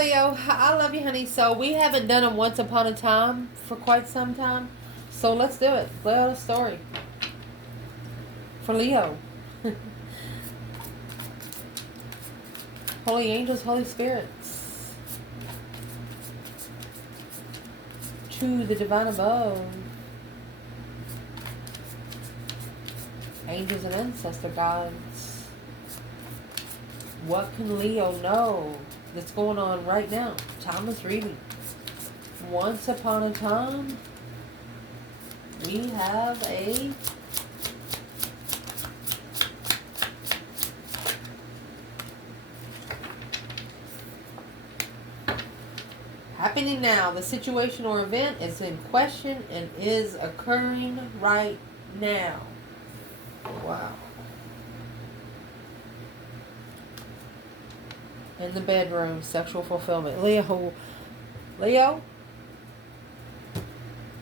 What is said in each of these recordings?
Leo. I love you, honey. So we haven't done a Once Upon a Time for quite some time. So let's do it. Lay out a story for Leo. Holy angels, Holy spirits, to the divine above, angels and ancestor gods. What can Leo know that's going on right now? Timeless reading. Once upon a time, we have a happening now. The situation or event is in question and is occurring right now. Wow. In the bedroom, sexual fulfillment. Leo,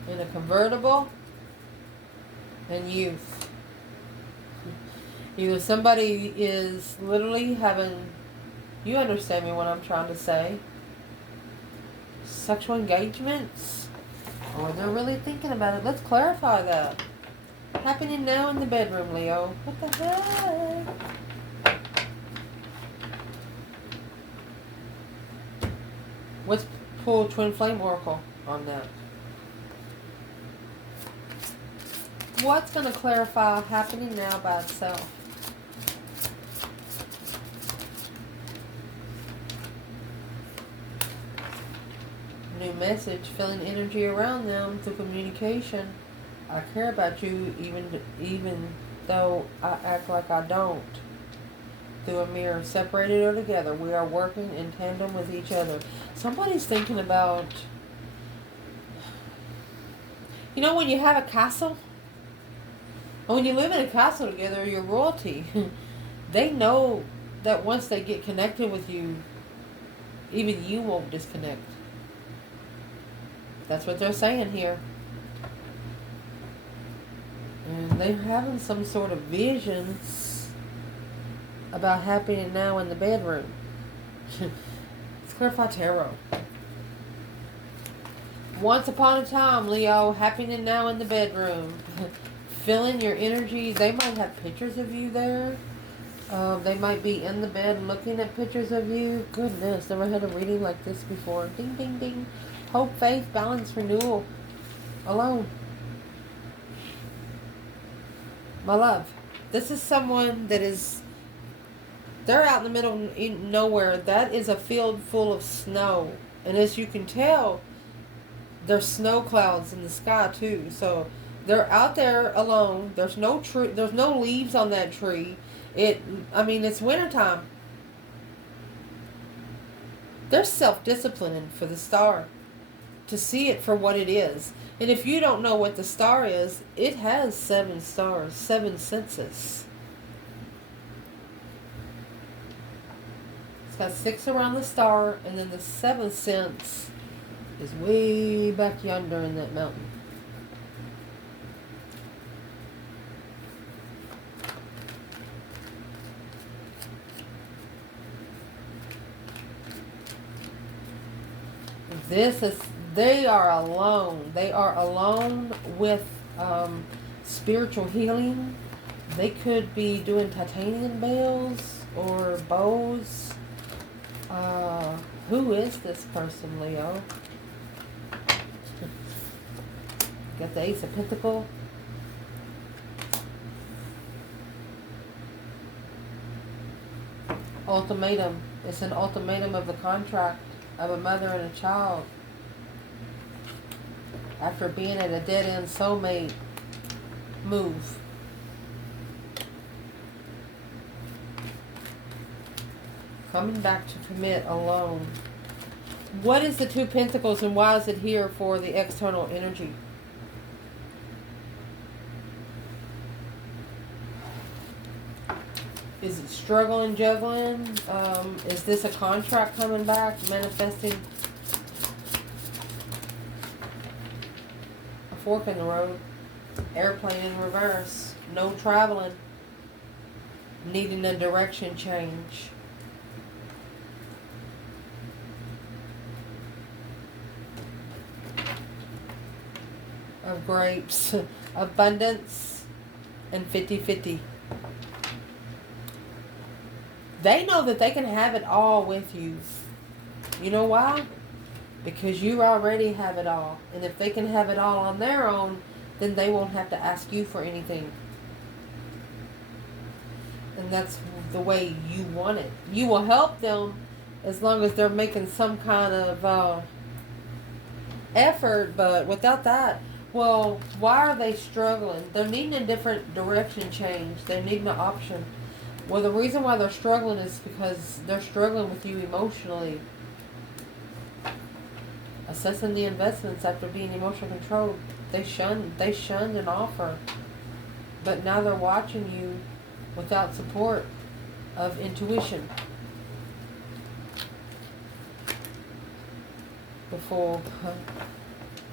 in a convertible, and youth. Either somebody is literally having, you understand me what I'm trying to say, sexual engagements, or they're really thinking about it. Let's clarify that. Happening now in the bedroom, Leo. What the heck? Let's pull Twin Flame Oracle on that. What's going to clarify happening now by itself? New message, feeling energy around them through communication. I care about you even though I act like I don't. Through a mirror, separated or together, we are working in tandem with each other. Somebody's thinking about, you know, when you have a castle, or when you live in a castle together, you're royalty. They know that once they get connected with you, even you won't disconnect. That's what they're saying here. And they're having some sort of visions about happening now in the bedroom. Let's clarify tarot. Once upon a time, Leo, happening now in the bedroom. Feeling your energy. They might have pictures of you there. They might be in the bed looking at pictures of you. Goodness, never had a reading like this before. Ding, ding, ding. Hope, faith, balance, renewal. Alone. My love. This is someone that is, they're out in the middle of nowhere. That is a field full of snow. And as you can tell, there's snow clouds in the sky too. So they're out there alone. There's no tree. There's no leaves on that tree. It's wintertime. They're self-disciplining for the star to see it for what it is. And if you don't know what the star is, it has 7 stars, 7 senses. It's got 6 around the star, and then the 7th sense is way back yonder in that mountain. They are alone. They are alone with spiritual healing. They could be doing titanium bells or bows. Who is this person, Leo? Got the Ace of Pentacles. Ultimatum. It's an ultimatum of the contract of a mother and a child. After being at a dead-end soulmate move. Coming back to commit alone. What is the 2 Pentacles and why is it here for the external energy? Is it struggling, juggling? Is this a contract coming back, manifesting? A fork in the road. Airplane in reverse. No traveling. Needing a direction change. of grapes, abundance, and 50-50. They know that they can have it all with you. You know why? Because you already have it all. And if they can have it all on their own, then they won't have to ask you for anything. And that's the way you want it. You will help them as long as they're making some kind of effort, but without that, well, why are they struggling? They're needing a different direction change. They're needing an option. Well, the reason why they're struggling is because they're struggling with you emotionally. Assessing the investments after being emotionally controlled. They shunned an offer. But now they're watching you without support of intuition. Before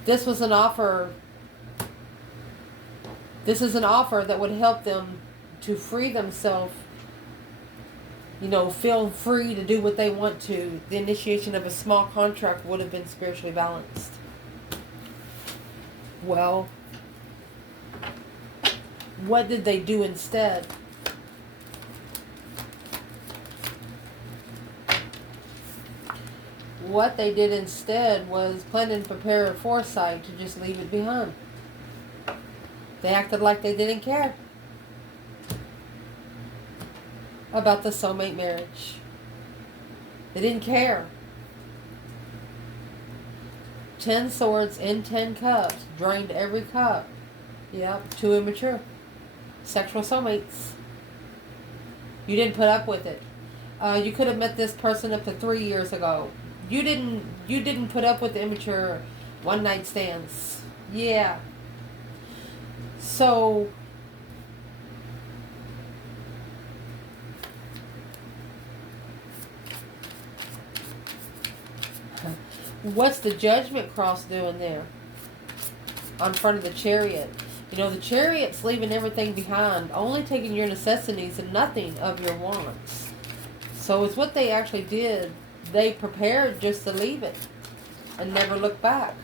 this was an offer. This is an offer that would help them to free themselves, feel free to do what they want to. The initiation of a small contract would have been spiritually balanced. Well, what did they do instead? What they did instead was plan and prepare foresight to just leave it behind. They acted like they didn't care about the soulmate marriage. They didn't care. 10 swords in 10 cups. Drained every cup. Yep, too immature. Sexual soulmates. You didn't put up with it. You could have met this person up to 3 years ago. You didn't put up with the immature one night stands. Yeah. So what's the judgment cross doing there? On front of the chariot. The chariot's leaving everything behind, only taking your necessities and nothing of your wants. So it's what they actually did. They prepared just to leave it and never look back.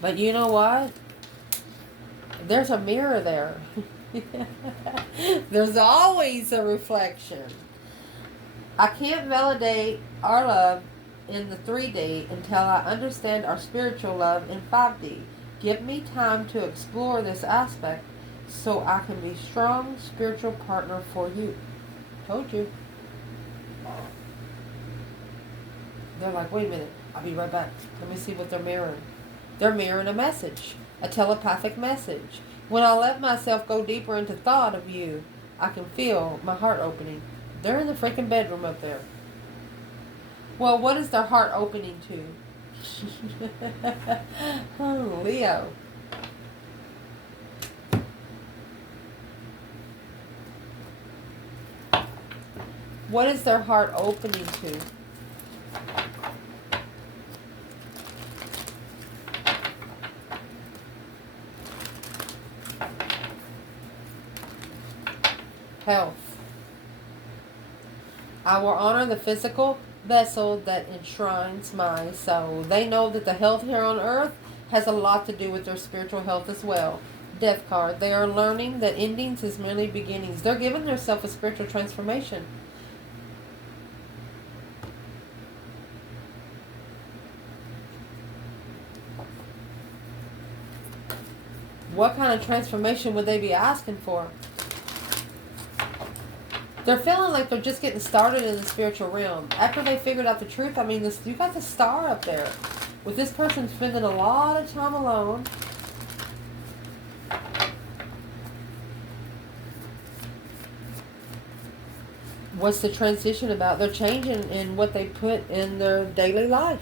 But you know what? There's a mirror there. There's always a reflection. I can't validate our love in the 3D until I understand our spiritual love in 5D. Give me time to explore this aspect so I can be a strong spiritual partner for you. Told you. They're like, wait a minute, I'll be right back. Let me see what they're mirroring. They're mirroring a message, a telepathic message. When I let myself go deeper into thought of you, I can feel my heart opening. They're in the freaking bedroom up there. Well, what is their heart opening to? Oh, Leo. What is their heart opening to? Health. I will honor the physical vessel that enshrines my soul. They know that the health here on earth has a lot to do with their spiritual health as well. Death card. They are learning that endings is merely beginnings. They're giving themselves a spiritual transformation. What kind of transformation would they be asking for? They're feeling like they're just getting started in the spiritual realm. After they figured out the truth, you got the star up there. With this person spending a lot of time alone. What's the transition about? They're changing in what they put in their daily life.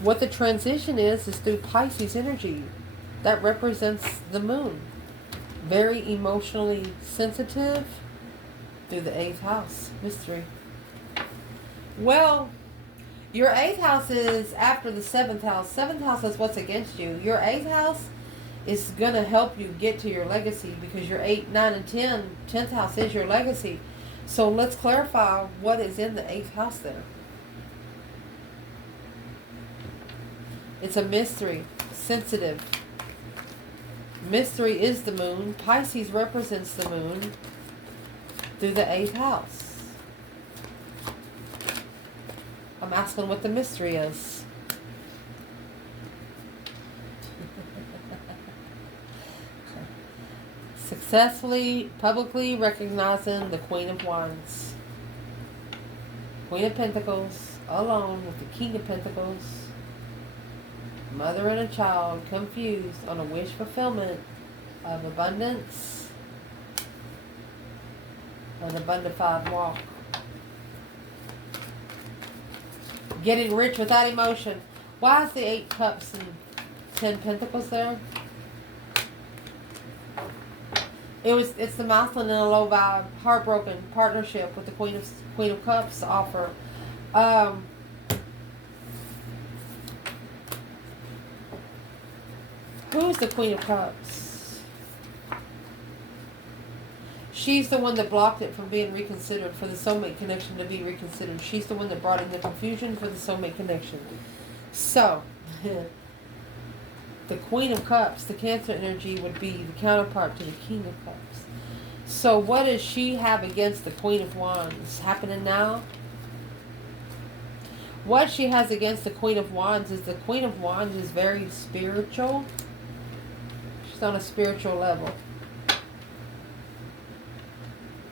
What the transition is through Pisces energy. That represents the moon. Very emotionally sensitive. Through the 8th house. Mystery. Well, your 8th house is after the 7th house. 7th house is what's against you. Your 8th house is going to help you get to your legacy because your 8, 9, and 10th house is your legacy. So let's clarify what is in the 8th house there. It's a mystery. Sensitive. Mystery is the moon. Pisces represents the moon through the 8th house. I'm asking what the mystery is. Successfully, publicly recognizing the Queen of Wands. Queen of Pentacles, alone with the King of Pentacles. Mother and a child confused on a wish fulfillment of abundance. An abundified walk. Getting rich without emotion. Why is the 8 cups and 10 pentacles there? It's the masculine in a low vibe, heartbroken partnership with the Queen of Cups offer. Who's the Queen of Cups? She's the one that blocked it from being reconsidered, for the soulmate connection to be reconsidered. She's the one that brought in the confusion for the soulmate connection. So, the Queen of Cups, the Cancer energy, would be the counterpart to the King of Cups. So what does she have against the Queen of Wands? Happening now? What she has against the Queen of Wands is the Queen of Wands is very spiritual. She's on a spiritual level.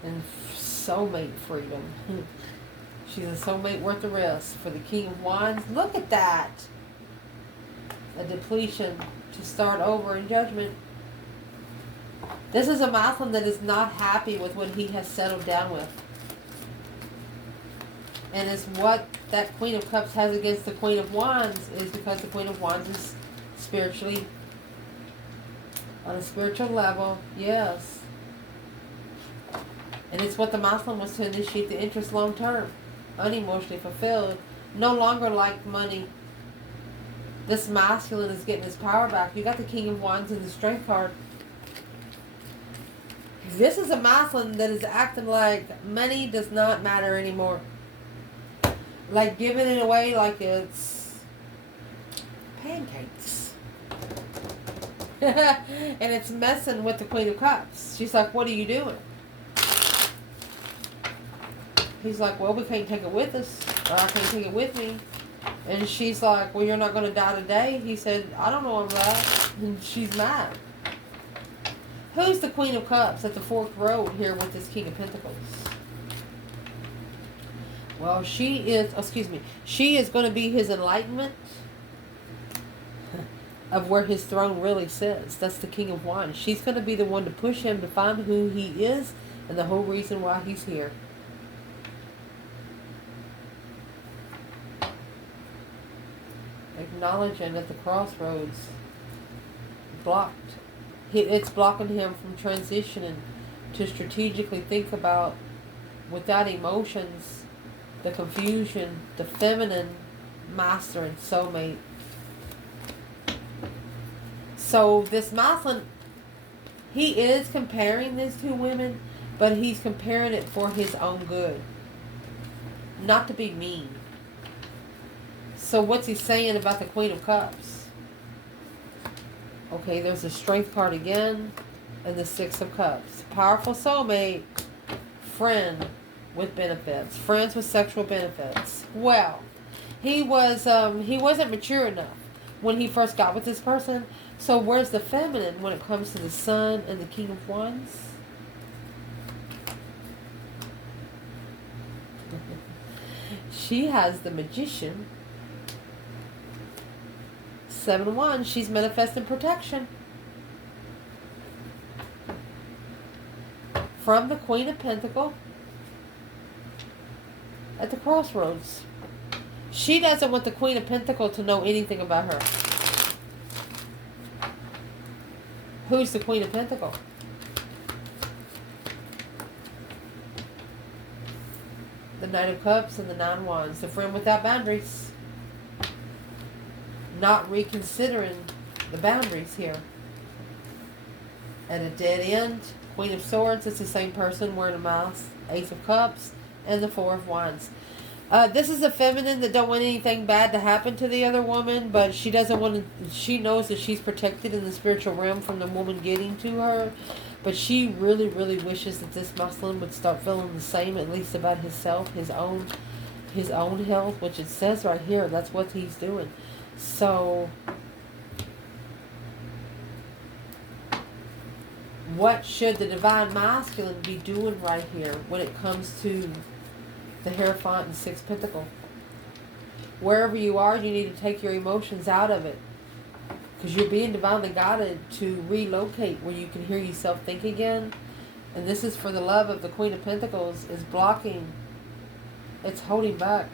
And soulmate freedom. She's a soulmate worth the risk. For the King of Wands, look at that. A depletion to start over in judgment. This is a masculine that is not happy with what he has settled down with. And it's what that Queen of Cups has against the Queen of Wands is because the Queen of Wands is spiritually on a spiritual level. Yes. And it's what the masculine was to initiate the interest long term. Unemotionally fulfilled. No longer like money. This masculine is getting his power back. You got the King of Wands in the Strength card. This is a masculine that is acting like money does not matter anymore. Like giving it away like it's pancakes. And it's messing with the Queen of Cups. She's like, what are you doing? He's like, well, we can't take it with us. Or I can't take it with me. And she's like, well, you're not going to die today. He said, I don't know I'm that. And she's mad. Who's the Queen of Cups at the forked road here with this King of Pentacles? Well, she is going to be his enlightenment of where his throne really sits. That's the King of Wands. She's going to be the one to push him to find who he is and the whole reason why he's here. Acknowledging at the crossroads, blocked. It's blocking him from transitioning to strategically think about, without emotions, the confusion, the feminine master and soulmate. So this masculine, he is comparing these two women, but he's comparing it for his own good. Not to be mean. So what's he saying about the Queen of Cups? Okay, there's the Strength card again, and the Six of Cups. Powerful soulmate, friend with benefits, friends with sexual benefits. Well, he wasn't mature enough when he first got with this person. So where's the feminine when it comes to the Sun and the King of Wands? She has the Magician. 7 of Wands. She's manifesting protection from the Queen of Pentacles at the crossroads. She doesn't want the Queen of Pentacles to know anything about her. Who's the Queen of Pentacles? The Knight of Cups and the 9 of Wands. The friend without boundaries. Not reconsidering the boundaries here. At a dead end. Queen of Swords. It's the same person wearing a mask. Ace of Cups and the 4 of Wands. This is a feminine that don't want anything bad to happen to the other woman, but she doesn't want to. She knows that she's protected in the spiritual realm from the woman getting to her, but she really, really wishes that this Muslim would start feeling the same, at least about himself, his own health, which it says right here. That's what he's doing. So, what should the divine masculine be doing right here when it comes to the Hierophant and Six Pentacle? Wherever you are, you need to take your emotions out of it, because you're being divinely guided to relocate where you can hear yourself think again. And this is for the love of the Queen of Pentacles is blocking. It's holding back.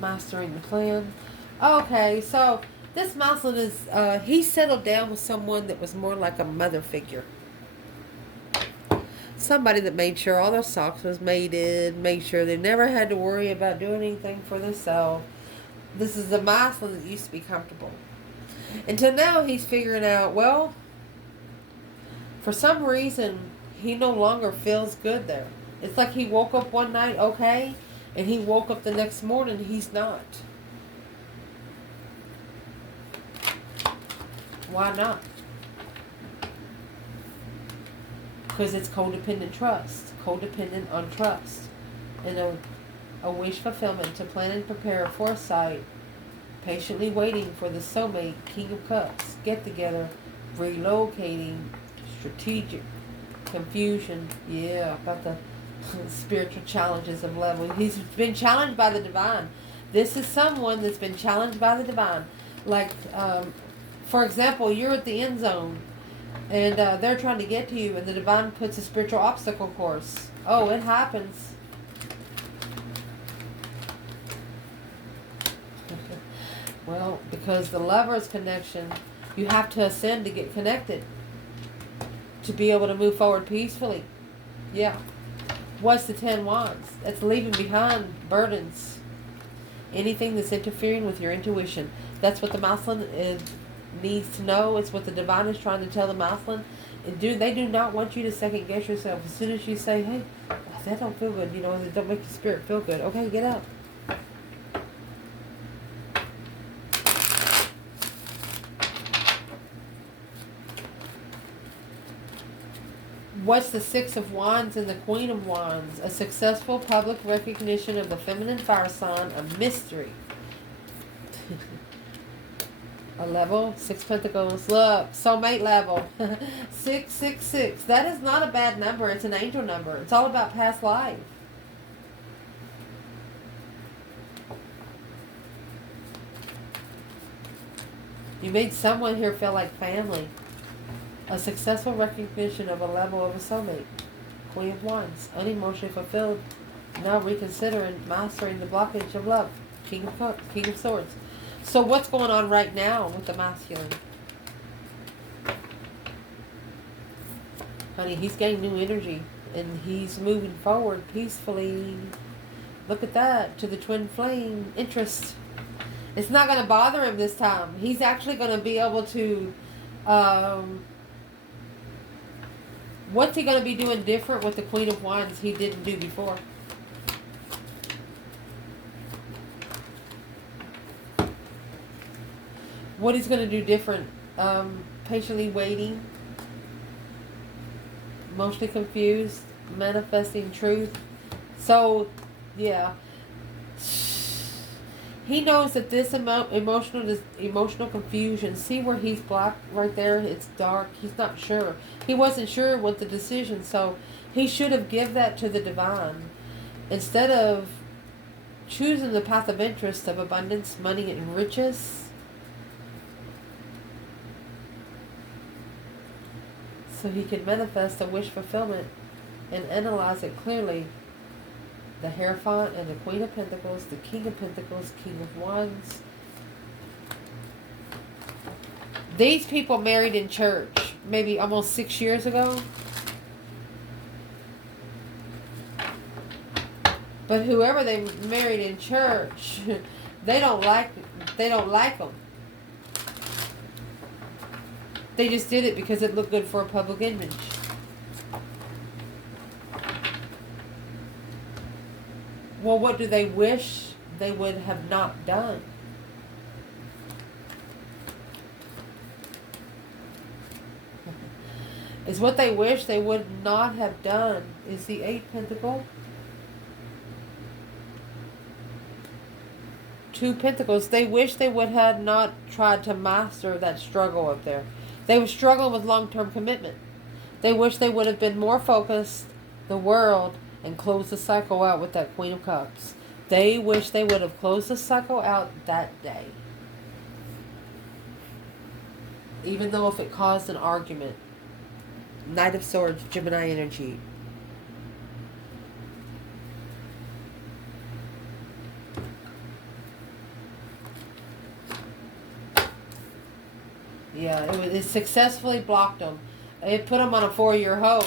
Mastering the plan. Okay, so this Muslim is, he settled down with someone that was more like a mother figure. Somebody that made sure all their socks was mated, made sure they never had to worry about doing anything for themselves. This is a Muslim that used to be comfortable. Until now, he's figuring out, well, for some reason, he no longer feels good there. It's like he woke up one night okay, and he woke up the next morning, he's not. Why not? Because it's codependent trust. Codependent on trust. And a wish fulfillment to plan and prepare foresight. Patiently waiting for the soulmate, King of Cups, get together, relocating, strategic, confusion. Yeah, about the spiritual challenges of level. He's been challenged by the divine. This is someone that's been challenged by the divine. Like, for example, you're at the end zone, and they're trying to get to you, and the divine puts a spiritual obstacle course. Oh, it happens. Well, because the lover's connection, you have to ascend to get connected, to be able to move forward peacefully. Yeah. What's the 10 Wands? That's leaving behind burdens. Anything that's interfering with your intuition. That's what the Muslim needs to know. It's what the divine is trying to tell the Muslim. They do not want you to second guess yourself. As soon as you say, hey, that don't feel good, it don't make your spirit feel good. Okay, get up. What's the Six of Wands and the Queen of Wands? A successful public recognition of the feminine fire sign, a mystery. A level, 6 Pentacles. Look, soulmate level. 666. That is not a bad number. It's an angel number. It's all about past life. You made someone here feel like family. A successful recognition of a level of a soulmate. Queen of Wands. Unemotionally fulfilled. Now reconsidering mastering the blockage of love. King of Cups. King of Swords. So what's going on right now with the masculine? Honey, he's getting new energy. And he's moving forward peacefully. Look at that. To the twin flame. Interest. It's not going to bother him this time. He's actually going to be able to... what's he going to be doing different with the Queen of Wands he didn't do before? What he's going to do different? Patiently waiting. Emotionally confused. Manifesting truth. So, yeah. He knows that this emotional confusion, see where he's blocked right there? It's dark. He's not sure. He wasn't sure with the decision, so he should have given that to the divine. Instead of choosing the path of interest of abundance, money, and riches. So he could manifest a wish fulfillment and analyze it clearly. The Hierophant and the Queen of Pentacles, the King of Pentacles, King of Wands. These people married in church maybe almost 6 years ago. But whoever they married in church, they don't like them. They just did it because it looked good for a public image. Well, what do they wish they would have not done? Is what they wish they would not have done is the 8 Pentacle. 2 Pentacles. They wish they would have not tried to master that struggle up there. They were struggling with long-term commitment. They wish they would have been more focused, the world, and closed the cycle out with that Queen of Cups. They wish they would have closed the cycle out that day. Even though if it caused an argument. Knight of Swords, Gemini energy. Yeah, it successfully blocked them. It put them on a 4-year hold.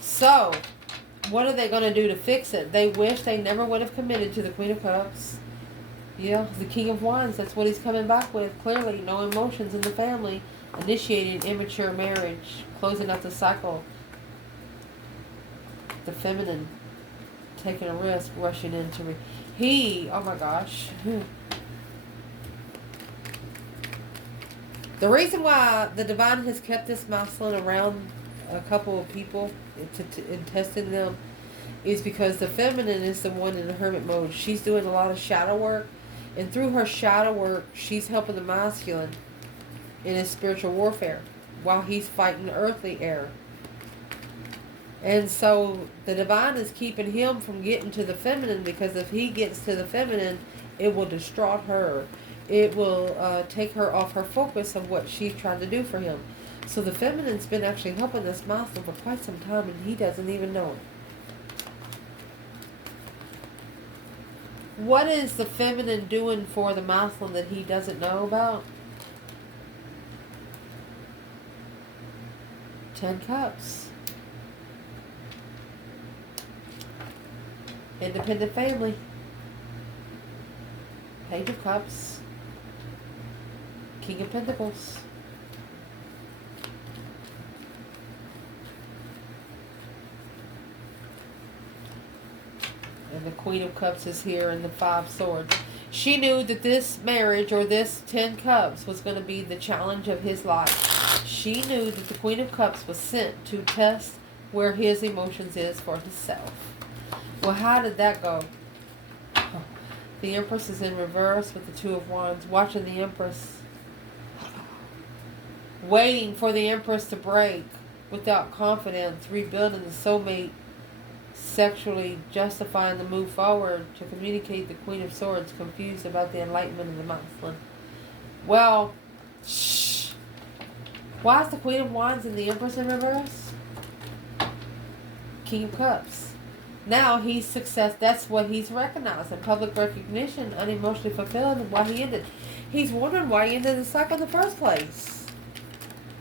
So, what are they going to do to fix it? They wish they never would have committed to the Queen of Cups. Yeah, the King of Wands. That's what he's coming back with. Clearly, no emotions in the family. Initiating immature marriage. Closing out the cycle. The feminine. Taking a risk. Rushing into... oh my gosh. The reason why the divine has kept this masculine around a couple of people and testing them is because the feminine is the one in the hermit mode. She's doing a lot of shadow work, and through her shadow work, she's helping the masculine in his spiritual warfare while he's fighting earthly air. And so the divine is keeping him from getting to the feminine, because if he gets to the feminine, it will distraught her. It will take her off her focus of what she's trying to do for him. So the feminine's been actually helping this masculine for quite some time, and he doesn't even know it. What is the feminine doing for the masculine that he doesn't know about? 10 Cups. Independent family. Page of Cups. King of Pentacles. And the Queen of Cups is here in the 5 Swords. She knew that this marriage, or this 10 Cups, was going to be the challenge of his life. She knew that the Queen of Cups was sent to test where his emotions is for himself. Well, how did that go? The Empress is in reverse with the 2 of Wands. Watching the Empress. Waiting for the Empress to break. Without confidence. Rebuilding the soulmate. Sexually justifying the move forward to communicate the Queen of Swords. Confused about the enlightenment of the masculine. Well, shh. Why is the Queen of Wands and the Empress in reverse? King of Cups. Now he's success. That's what he's recognizing. Public recognition, unemotionally fulfilled, and why he ended. He's wondering why he ended the cycle in the first place.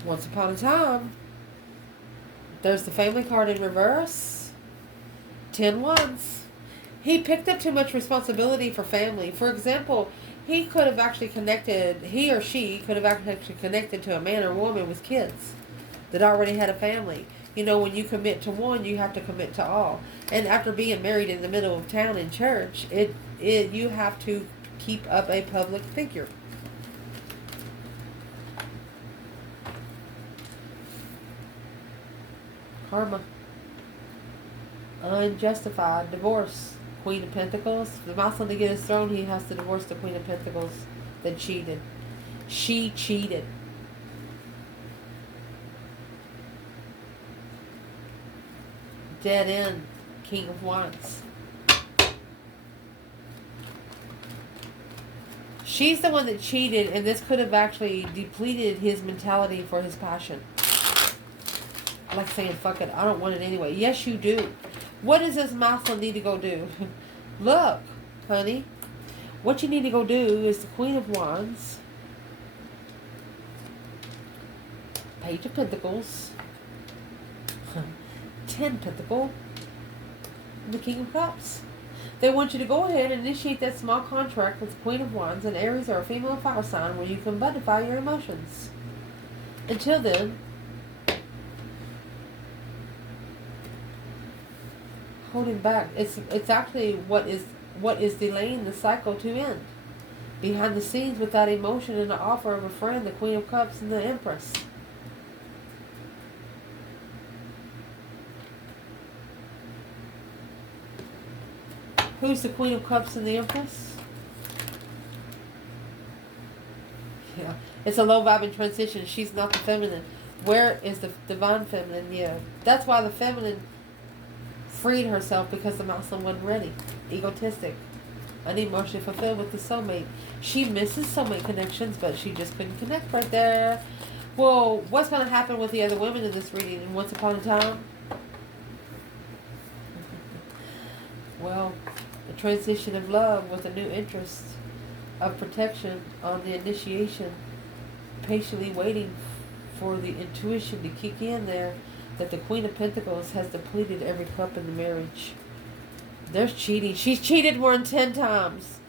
Once upon a time. There's the family card in reverse. 10 Wands. He picked up too much responsibility for family. For example, he could have actually connected, he or she could have actually connected to a man or woman with kids that already had a family. You know, when you commit to one, you have to commit to all. And after being married in the middle of town in church, you have to keep up a public figure. Karma. Unjustified divorce. Queen of Pentacles. For the masculine to get his throne, he has to divorce the Queen of Pentacles that cheated. She cheated. Dead end. King of Wands. She's the one that cheated, and this could have actually depleted his mentality for his passion. Like saying, fuck it, I don't want it anyway. Yes, you do. What does this masculine need to go do? Look, honey. What you need to go do is the Queen of Wands. Page of Pentacles. 10 Pentacle. And the King of Cups. They want you to go ahead and initiate that small contract with the Queen of Wands and Aries or a female fire sign where you can butterfly your emotions. Until then, holding back. It's actually what is delaying the cycle to end. Behind the scenes with that emotion and the offer of a friend, the Queen of Cups and the Empress. Who's the Queen of Cups and the Empress? Yeah. It's a low vibing transition. She's not the feminine. Where is the divine feminine? Yeah. That's why the feminine freed herself, because the masculine wasn't ready. Egotistic. Unemotionally fulfilled with the soulmate. She misses soulmate connections, but she just couldn't connect right there. Well, what's going to happen with the other women in this reading in Once Upon a Time? Well, a transition of love with a new interest of protection on the initiation, patiently waiting for the intuition to kick in there that the Queen of Pentacles has depleted every cup in the marriage. There's cheating. She's cheated more than 10 times.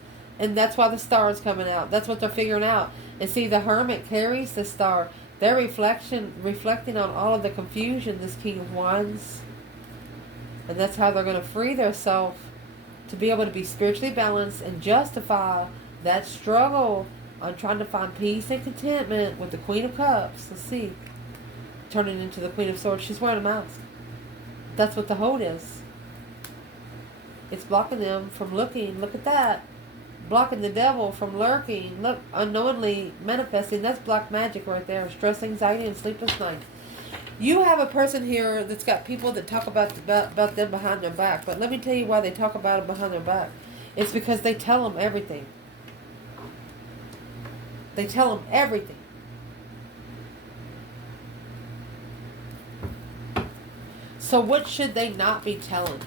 And that's why the star is coming out. That's what they're figuring out. And see, the Hermit carries the star. They're reflecting on all of the confusion, this King of Wands. And that's how they're going to free themselves to be able to be spiritually balanced and justify that struggle on trying to find peace and contentment with the Queen of Cups. Let's see. Turning into the Queen of Swords. She's wearing a mask. That's what the hold is. It's blocking them from looking. Look at that. Blocking the devil from lurking. Look, unknowingly manifesting. That's black magic right there. Stress, anxiety, and sleepless nights. You have a person here that's got people that talk about them behind their back. But let me tell you why they talk about them behind their back. It's because they tell them everything. They tell them everything. So what should they not be telling?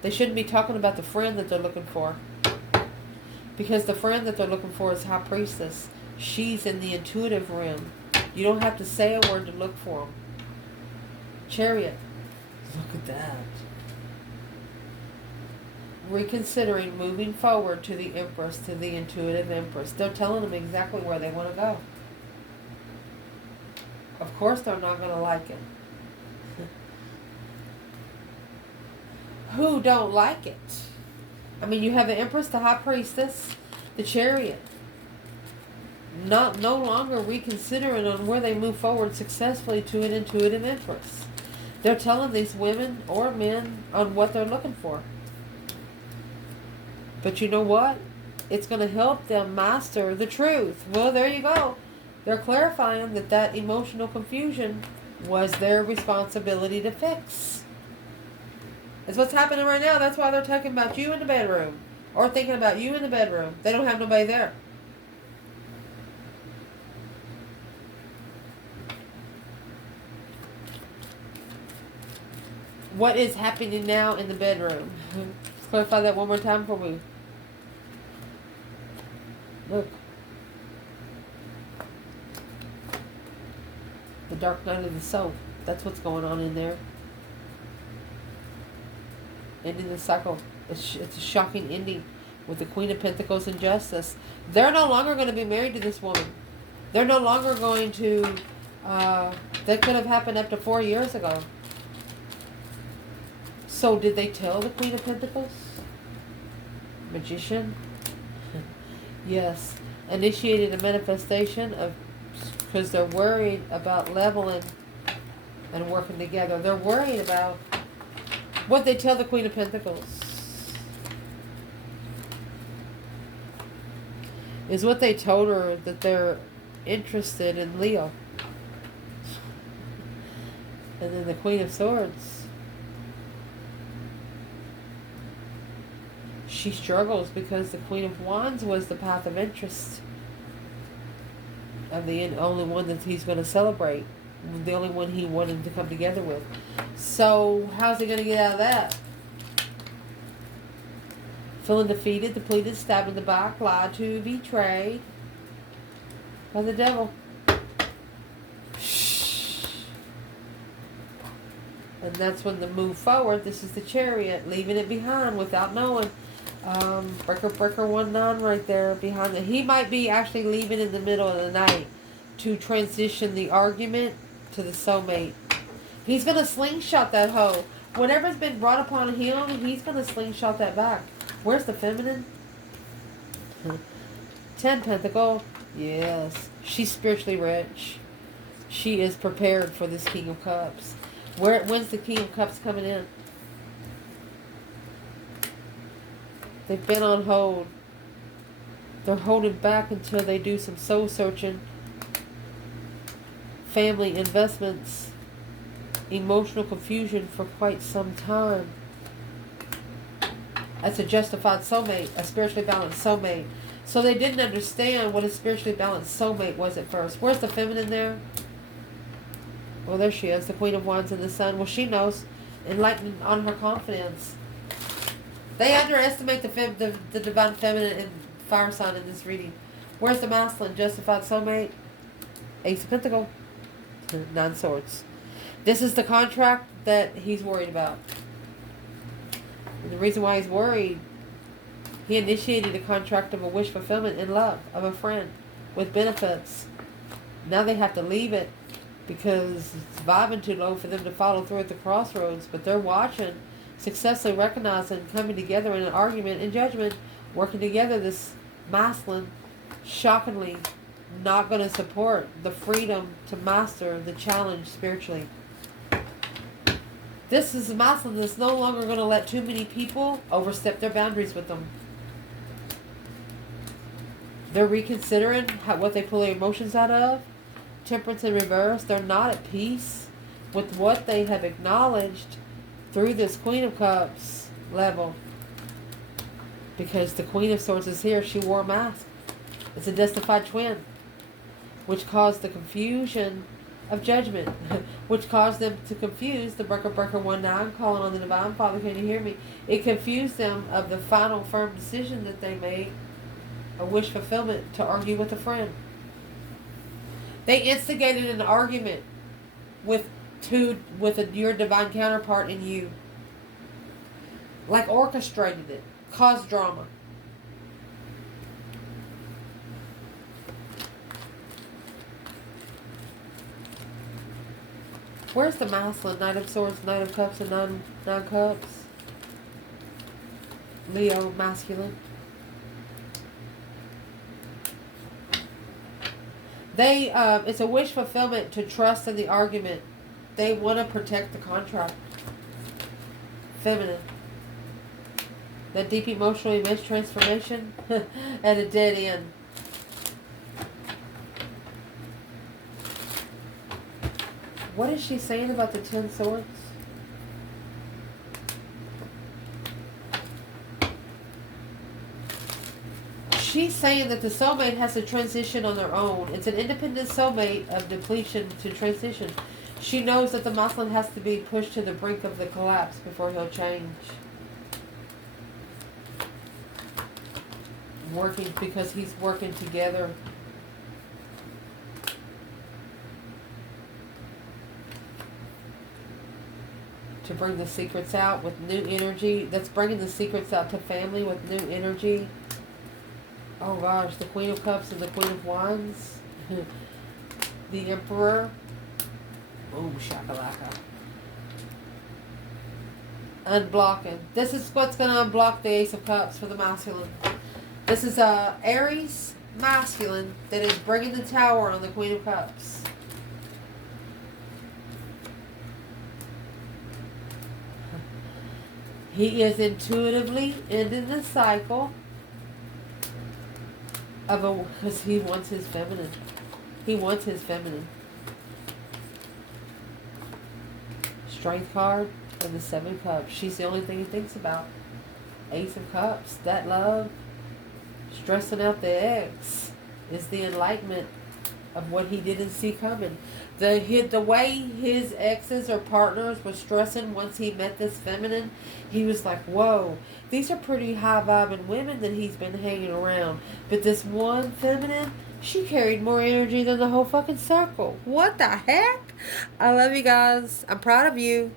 They shouldn't be talking about the friend that they're looking for. Because the friend that they're looking for is High Priestess. She's in the intuitive realm. You don't have to say a word to look for them. Chariot. Look at that. Reconsidering moving forward to the Empress, to the intuitive Empress. They're telling them exactly where they want to go. Of course they're not going to like it. Who don't like it? I mean, you have the Empress, the High Priestess, the Chariot. No longer reconsidering on where they move forward successfully to an intuitive Empress. They're telling these women or men on what they're looking for. But you know what? It's going to help them master the truth. Well, there you go. They're clarifying that emotional confusion was their responsibility to fix. It's what's happening right now. That's why they're talking about you in the bedroom. Or thinking about you in the bedroom. They don't have nobody there. What is happening now in the bedroom? Let's clarify that one more time for me. Look. The dark night of the soul. That's what's going on in there. Ending the cycle. It's a shocking ending with the Queen of Pentacles and Justice. They're no longer going to be married to this woman. They're no longer going to... that could have happened up to 4 years ago. So did they tell the Queen of Pentacles? Magician? Yes. Initiated a manifestation of... because they're worried about leveling and working together. They're worried about what they tell the Queen of Pentacles. Is what they told her, that they're interested in Leo. And then the Queen of Swords. She struggles because the Queen of Wands was the path of interest. And the only one that he's going to celebrate. The only one he wanted to come together with. So, how's he going to get out of that? Feeling defeated, depleted, stabbed in the back, lied to, betrayed by the devil. And that's when the move forward. This is the Chariot, leaving it behind without knowing. Breaker 19 right there behind it. He might be actually leaving in the middle of the night to transition the argument to the soulmate. He's going to slingshot that hoe. Whatever's been brought upon him, he's going to slingshot that back. Where's the feminine? 10 Pentacle. Yes. She's spiritually rich. She is prepared for this King of Cups. When's the King of Cups coming in? They've been on hold. They're holding back until they do some soul searching. Family investments. Emotional confusion for quite some time. That's a justified soulmate. A spiritually balanced soulmate. So they didn't understand what a spiritually balanced soulmate was at first. Where's the feminine there? Well, there she is. The Queen of Wands and the Sun. Well, she knows. Enlightened on her confidence. They underestimate the divine feminine and fire sign in this reading. Where's the masculine justified soulmate? Ace of Pentacles. 9 Swords. This is the contract that he's worried about. And the reason why he's worried, he initiated a contract of a wish fulfillment in love of a friend with benefits. Now they have to leave it because it's vibing too low for them to follow through at the crossroads. But they're watching, successfully recognizing, coming together in an argument and judgment, working together. This masculine, shockingly, not going to support the freedom to master the challenge spiritually. This is a masculine that's no longer going to let too many people overstep their boundaries with them. They're reconsidering what they pull their emotions out of. Temperance in reverse. They're not at peace with what they have acknowledged through this Queen of Cups level. Because the Queen of Swords is here. She wore a mask. It's a justified twin. Which caused the confusion of judgment. Which caused them to confuse the Breaker 19 calling on the Divine Father. Can you hear me? It confused them of the final firm decision that they made. A wish fulfillment to argue with a friend. They instigated an argument with your divine counterpart and you. Like orchestrated it. Caused drama. Where's the masculine? Knight of Swords, Knight of Cups, and nine Cups. Leo, masculine. It's a wish fulfillment to trust in the argument. They want to protect the contract. Feminine. That deep emotional immense transformation at a dead end. What is she saying about the 10 Swords? She's saying that the soulmate has to transition on their own. It's an independent soulmate of depletion to transition. She knows that the masculine has to be pushed to the brink of the collapse before he'll change. Because he's working together. To bring the secrets out with new energy. That's bringing the secrets out to family with new energy. Oh gosh, the Queen of Cups and the Queen of Wands. The Emperor. Oh, shakalaka. Unblocking. This is what's going to unblock the Ace of Cups for the masculine. This is a Aries masculine that is bringing the Tower on the Queen of Cups. He is intuitively ending the cycle because he wants his feminine. He wants his feminine. Strength card and the 7 Cups. She's the only thing he thinks about. Ace of Cups. That love. Stressing out the ex is the enlightenment of what he didn't see coming. The way his exes or partners were stressing once he met this feminine, he was like, whoa, these are pretty high vibing women that he's been hanging around. But this one feminine, she carried more energy than the whole fucking circle. What the heck? I love you guys. I'm proud of you.